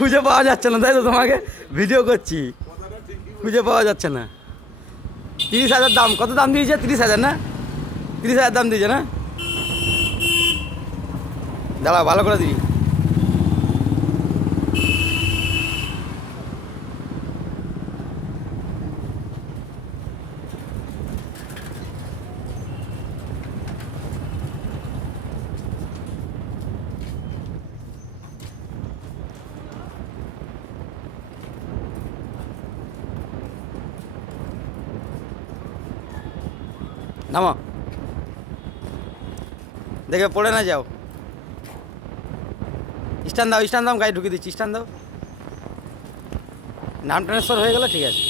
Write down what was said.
খুঁজে পাওয়া যাচ্ছে না, তাই তো? তোমাকে ভিডিও করছি, খুঁজে পাওয়া যাচ্ছে না। 30,000 দাম। কত দাম দিয়েছে? 30,000 না? 30,000 দাম দিয়েছে না? দাঁড়া, ভালো করে দিই। নামো, দেখে পড়ে না যাও। স্ট্যান্ড দাও, স্ট্যান্ড দাও, গাড়ি ঢুকিয়ে দিচ্ছি, স্ট্যান্ড দাও। নাম ট্রান্সফার হয়ে গেল, ঠিক আছে।